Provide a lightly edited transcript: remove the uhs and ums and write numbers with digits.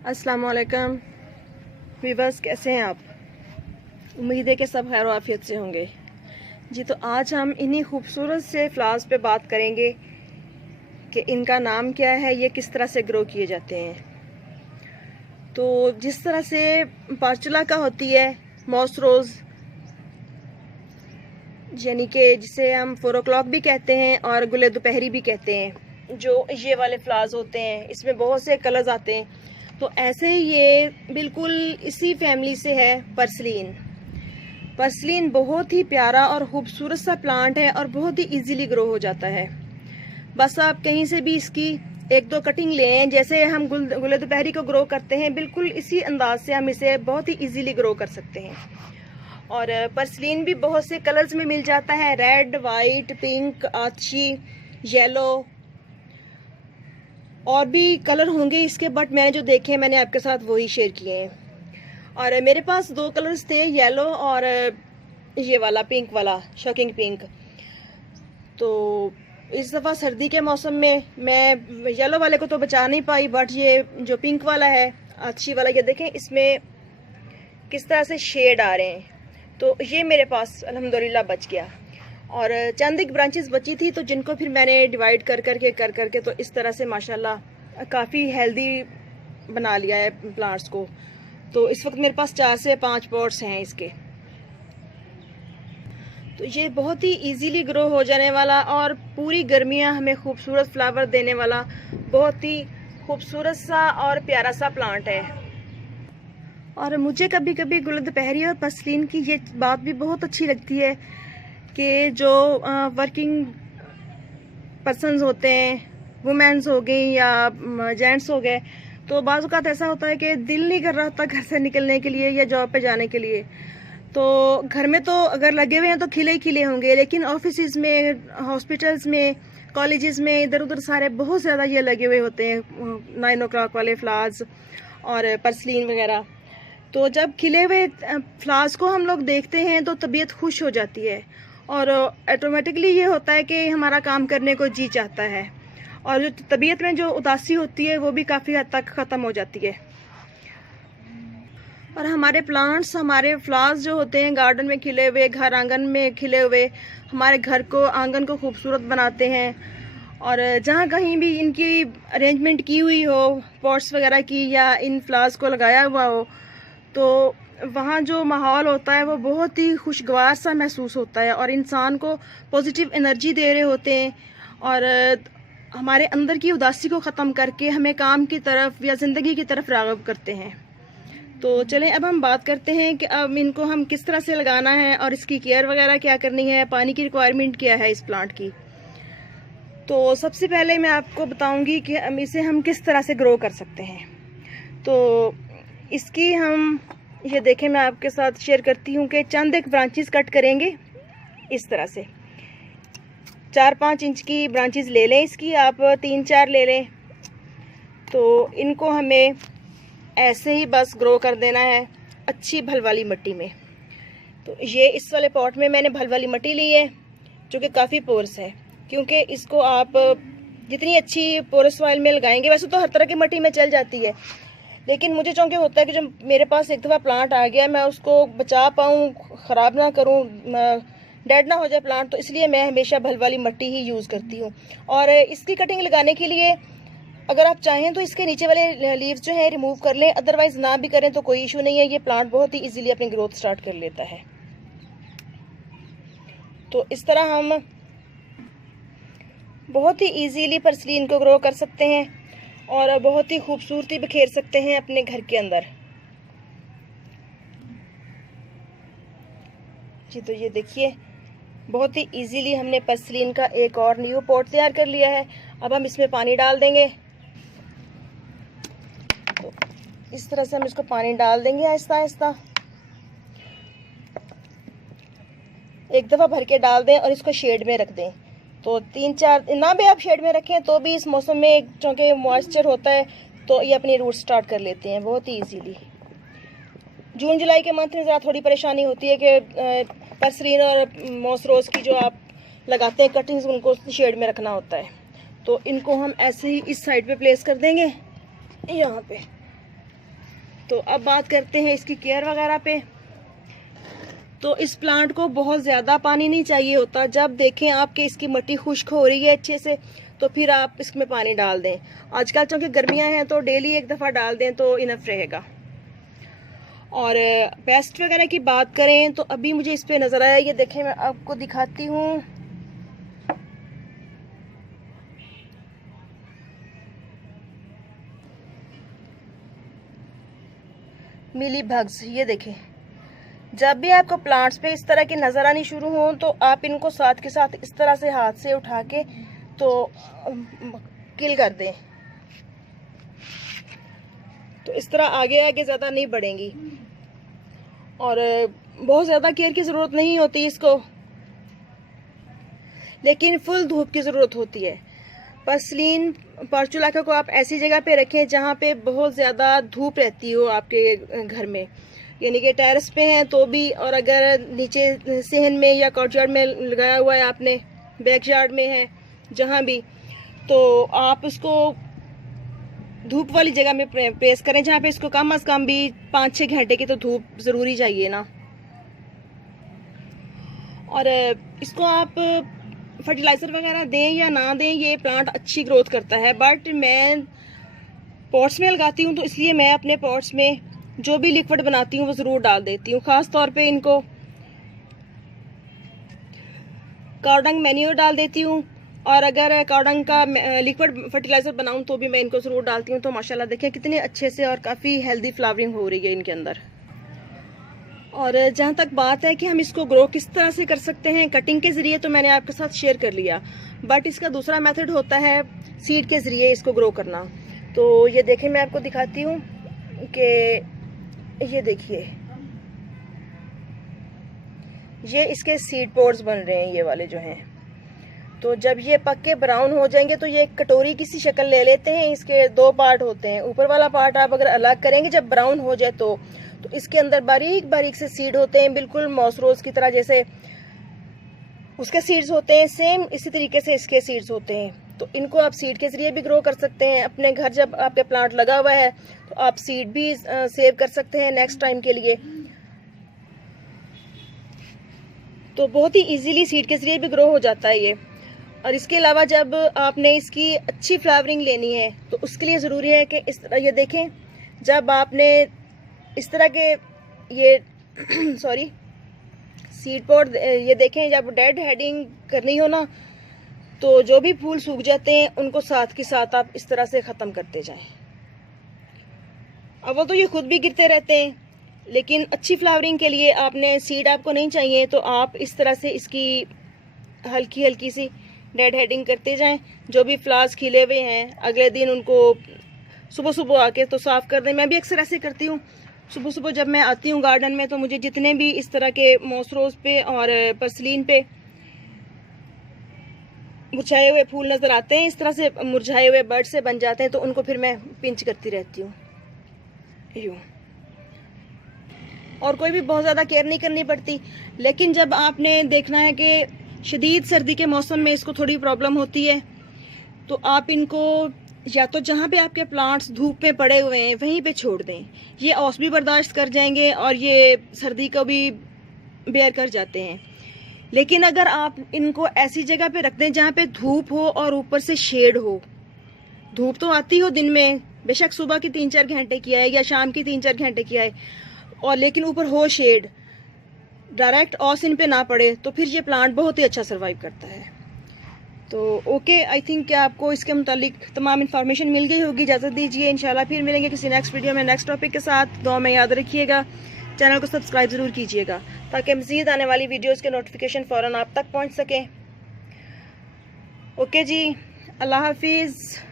अस्सलाम वालेकुम वीवर्स, कैसे हैं आप? उम्मीद है कि सब खैर आफियत से होंगे जी। तो आज हम इन्हीं खूबसूरत से फ्लावर्स पे बात करेंगे कि इनका नाम क्या है, ये किस तरह से ग्रो किए जाते हैं। तो जिस तरह से पार्चुला का होती है मॉस रोज़, यानी कि जिसे हम 4 o'clock भी कहते हैं और गुले दोपहरी भी कहते हैं, जो ये वाले फ्लावर्स होते हैं, इसमें बहुत से कलर्स आते हैं। तो ऐसे ही ये बिल्कुल इसी फैमिली से है पर्सलीन। पर्सलीन बहुत ही प्यारा और खूबसूरत सा प्लांट है और बहुत ही इजीली ग्रो हो जाता है। बस आप कहीं से भी इसकी 1-2 कटिंग लें, जैसे हम गुले दोपहरी को ग्रो करते हैं, बिल्कुल इसी अंदाज से हम इसे बहुत ही इजीली ग्रो कर सकते हैं। और पर्सलीन भी बहुत से कलर्स में मिल जाता है, रेड, वाइट, पिंक, आछी, येलो, और भी कलर होंगे इसके, बट मैंने जो देखे हैं मैंने आपके साथ वही शेयर किए हैं। और मेरे पास 2 कलर्स थे, येलो और ये वाला पिंक वाला, शॉकिंग पिंक। तो इस दफ़ा सर्दी के मौसम में मैं येलो वाले को तो बचा नहीं पाई, बट ये जो पिंक वाला है, अच्छी वाला, ये देखें इसमें किस तरह से शेड आ रहे हैं। तो ये मेरे पास अल्हम्दुलिल्लाह बच गया। और चंद एक ब्रांचेस बची थी, तो जिनको फिर मैंने डिवाइड कर करके तो इस तरह से माशाल्लाह काफ़ी हेल्दी बना लिया है प्लांट्स को। तो इस वक्त मेरे पास 4 से 5 पॉट्स हैं इसके। तो ये बहुत ही इजीली ग्रो हो जाने वाला और पूरी गर्मियां हमें खूबसूरत फ्लावर देने वाला बहुत ही खूबसूरत सा और प्यारा सा प्लांट है। और मुझे कभी कभी गुल दोपहरी और पर्सलीन की ये बात भी बहुत अच्छी लगती है कि जो वर्किंग पर्सन्स होते हैं, वुमेन्स हो गई या जेंट्स हो गए, तो बाज़ औक़ात ऐसा होता है कि दिल नहीं कर रहा होता घर से निकलने के लिए या जॉब पे जाने के लिए। तो घर में तो अगर लगे हुए हैं तो खिले ही खिले होंगे, लेकिन ऑफिस में, हॉस्पिटल्स में, कॉलेजेस में, इधर उधर सारे बहुत ज़्यादा ये लगे हुए होते हैं 9 o'clock वाले फ्लावर्स और पर्सलीन वगैरह। तो जब खिले हुए फ्लावर्स को हम लोग देखते हैं तो तबीयत खुश हो जाती है और ऑटोमेटिकली ये होता है कि हमारा काम करने को जी चाहता है, और जो तबीयत में जो उदासी होती है वो भी काफ़ी हद तक ख़त्म हो जाती है। और हमारे प्लांट्स, हमारे फ्लावर्स जो होते हैं गार्डन में खिले हुए, घर आंगन में खिले हुए, हमारे घर को, आंगन को खूबसूरत बनाते हैं। और जहाँ कहीं भी इनकी अरेंजमेंट की हुई हो, पॉट्स वगैरह की, या इन फ्लावर्स को लगाया हुआ हो, तो वहाँ जो माहौल होता है वो बहुत ही खुशगवार सा महसूस होता है और इंसान को पॉजिटिव एनर्जी दे रहे होते हैं और हमारे अंदर की उदासी को ख़त्म करके हमें काम की तरफ या ज़िंदगी की तरफ राग़िब करते हैं। तो चलें अब हम बात करते हैं कि अब इनको हम किस तरह से लगाना है और इसकी केयर वगैरह क्या करनी है, पानी की रिक्वायरमेंट क्या है इस प्लांट की। तो सबसे पहले मैं आपको बताऊंगी कि इसे हम किस तरह से ग्रो कर सकते हैं। तो इसकी हम ये देखें, मैं आपके साथ शेयर करती हूँ कि चंद एक ब्रांचेस कट करेंगे इस तरह से। 4-5 इंच की ब्रांचेस ले लें इसकी, आप 3-4 ले लें। तो इनको हमें ऐसे ही बस ग्रो कर देना है अच्छी भल वाली मिट्टी में। तो ये इस वाले पॉट में मैंने भल वाली मिट्टी ली है जो कि काफ़ी पोरस है, क्योंकि इसको आप जितनी अच्छी पोरस सॉइल में लगाएंगे, वैसे तो हर तरह की मिट्टी में चल जाती है, लेकिन मुझे चूँकि होता है कि जब मेरे पास एक दफ़ा प्लांट आ गया मैं उसको बचा पाऊँ, ख़राब ना करूँ, डेड ना हो जाए प्लांट, तो इसलिए मैं हमेशा भल वाली मिट्टी ही यूज़ करती हूँ। और इसकी कटिंग लगाने के लिए अगर आप चाहें तो इसके नीचे वाले लीव्स जो है रिमूव कर लें, अदरवाइज़ ना भी करें तो कोई इशू नहीं है। ये प्लांट बहुत ही इजीली अपनी ग्रोथ स्टार्ट कर लेता है। तो इस तरह हम बहुत ही इजीली पर्सलीन को ग्रो कर सकते हैं और बहुत ही खूबसूरती बिखेर सकते हैं अपने घर के अंदर जी। तो ये देखिए, बहुत ही इजीली हमने पर्सलीन का एक और न्यू पॉट तैयार कर लिया है। अब हम इसमें पानी डाल देंगे। तो इस तरह से हम इसको पानी डाल देंगे आहिस्ता आहिस्ता, एक दफ़ा भर के डाल दें और इसको शेड में रख दें। तो 3-4 ना भी आप शेड में रखें तो भी इस मौसम में चूँकि मॉइस्चर होता है तो ये अपनी रूट स्टार्ट कर लेते हैं बहुत ही इजीली। जून जुलाई के मंथ में ज़रा थोड़ी परेशानी होती है कि पर्सलीन और मॉस रोज़ की जो आप लगाते हैं कटिंग्स, उनको शेड में रखना होता है। तो इनको हम ऐसे ही इस साइड पे प्लेस कर देंगे यहाँ पे। तो अब बात करते हैं इसकी केयर वगैरह पे। तो इस प्लांट को बहुत ज़्यादा पानी नहीं चाहिए होता। जब देखें आपके इसकी मिट्टी खुश्क हो रही है अच्छे से, तो फिर आप इसमें पानी डाल दें। आजकल चूँकि गर्मियां हैं तो डेली एक दफ़ा डाल दें तो इनफ रहेगा। और पेस्ट वगैरह की बात करें तो अभी मुझे इस पे नज़र आया, ये देखें मैं आपको दिखाती हूँ। मिली बग्स, ये देखें। जब भी आपको प्लांट्स पे इस तरह की नज़र आनी शुरू हो तो आप इनको साथ के साथ इस तरह से हाथ से उठा के तो किल कर दें। तो इस तरह आगे आगे ज़्यादा नहीं बढ़ेंगी और बहुत ज़्यादा केयर की ज़रूरत नहीं होती इसको, लेकिन फुल धूप की ज़रूरत होती है। पर्सलीन पर्चुलाका को आप ऐसी जगह पे रखें जहाँ पे बहुत ज़्यादा धूप रहती हो आपके घर में, यानी कि टेरेस पे हैं तो भी, और अगर नीचे सहन में या कॉर्टयार्ड में लगाया हुआ है आपने, बैकयार्ड में है जहाँ भी, तो आप उसको धूप वाली जगह में प्लेस करें जहाँ पे इसको कम अज़ कम भी 5-6 घंटे की तो धूप ज़रूरी चाहिए ना। और इसको आप फर्टिलाइज़र वगैरह दें या ना दें, ये प्लांट अच्छी ग्रोथ करता है। बट मैं पॉट्स में लगाती हूँ तो इसलिए मैं अपने पॉट्स में जो भी लिक्विड बनाती हूँ वो ज़रूर डाल देती हूँ। ख़ास तौर पे इनको काउडंग मैन्योर डाल देती हूँ, और अगर काउडंग का लिक्विड फर्टिलाइज़र बनाऊँ तो भी मैं इनको ज़रूर डालती हूँ। तो माशाल्लाह देखें कितने अच्छे से और काफ़ी हेल्दी फ्लावरिंग हो रही है इनके अंदर। और जहाँ तक बात है कि हम इसको ग्रो किस तरह से कर सकते हैं कटिंग के ज़रिए, तो मैंने आपके साथ शेयर कर लिया। बट इसका दूसरा मेथड होता है सीड के ज़रिए इसको ग्रो करना। तो ये देखें मैं आपको दिखाती हूँ कि ये देखिए, ये इसके सीड पोड्स बन रहे हैं, ये वाले जो हैं। तो जब ये पक्के ब्राउन हो जाएंगे तो ये एक कटोरी की सी शक्ल ले लेते हैं। इसके 2 पार्ट होते हैं। ऊपर वाला पार्ट आप अगर अलग करेंगे जब ब्राउन हो जाए तो इसके अंदर बारीक बारीक से सीड होते हैं, बिल्कुल मॉसरोज की तरह जैसे उसके सीड्स होते हैं, सेम इसी तरीके से इसके सीड्स होते हैं। तो इनको आप सीड के ज़रिए भी ग्रो कर सकते हैं। अपने घर जब आपके प्लांट लगा हुआ है तो आप सीड भी सेव कर सकते हैं नेक्स्ट टाइम के लिए। तो बहुत ही इजीली सीड के ज़रिए भी ग्रो हो जाता है ये। और इसके अलावा जब आपने इसकी अच्छी फ्लावरिंग लेनी है तो उसके लिए ज़रूरी है कि इस तरह, ये देखें, जब आपने इस तरह के ये सॉरी सीड पॉड, ये देखें, जब डेड हेडिंग करनी हो ना तो जो भी फूल सूख जाते हैं उनको साथ के साथ आप इस तरह से ख़त्म करते जाएं। अब वो तो ये खुद भी गिरते रहते हैं, लेकिन अच्छी फ्लावरिंग के लिए आपने सीड आपको नहीं चाहिए तो आप इस तरह से इसकी हल्की हल्की सी डेड हेडिंग करते जाएं। जो भी फ्लावर्स खिले हुए हैं अगले दिन उनको सुबह सुबह आके तो साफ़ कर दें। मैं भी अक्सर ऐसे करती हूँ। सुबह सुबह जब मैं आती हूँ गार्डन में तो मुझे जितने भी इस तरह के मॉसरोज पे और पर्सलीन पे मुरझाए हुए फूल नज़र आते हैं, इस तरह से मुरझाए हुए बर्ड से बन जाते हैं, तो उनको फिर मैं पिंच करती रहती हूँ यूँ। और कोई भी बहुत ज़्यादा केयर नहीं करनी पड़ती। लेकिन जब आपने देखना है कि शदीद सर्दी के मौसम में इसको थोड़ी प्रॉब्लम होती है तो आप इनको या तो जहाँ पे आपके प्लांट्स धूप में पड़े हुए हैं वहीं पे छोड़ दें। ये औस भी बर्दाश्त कर जाएंगे और ये सर्दी को भी बेयर कर जाते हैं। लेकिन अगर आप इनको ऐसी जगह पे रख दें जहाँ पे धूप हो और ऊपर से शेड हो, धूप तो आती हो दिन में, बेशक सुबह की 3-4 घंटे की आए या शाम की 3-4 घंटे की आए, और लेकिन ऊपर हो शेड, डायरेक्ट औस इन पे ना पड़े, तो फिर ये प्लांट बहुत ही अच्छा सर्वाइव करता है। तो ओके, आई थिंक कि आपको इसके मुतालिक तमाम इन्फॉर्मेशन मिल गई होगी। इजाज़त दीजिए, इंशाल्लाह फिर मिलेंगे किसी नेक्स्ट वीडियो में नेक्स्ट टॉपिक के साथ। दुआ में याद रखिएगा, चैनल को सब्सक्राइब ज़रूर कीजिएगा ताकि मज़ीद आने वाली वीडियोज़ के नोटिफिकेशन फ़ौरन आप तक पहुँच सकें। ओके जी, अल्लाह हाफिज़।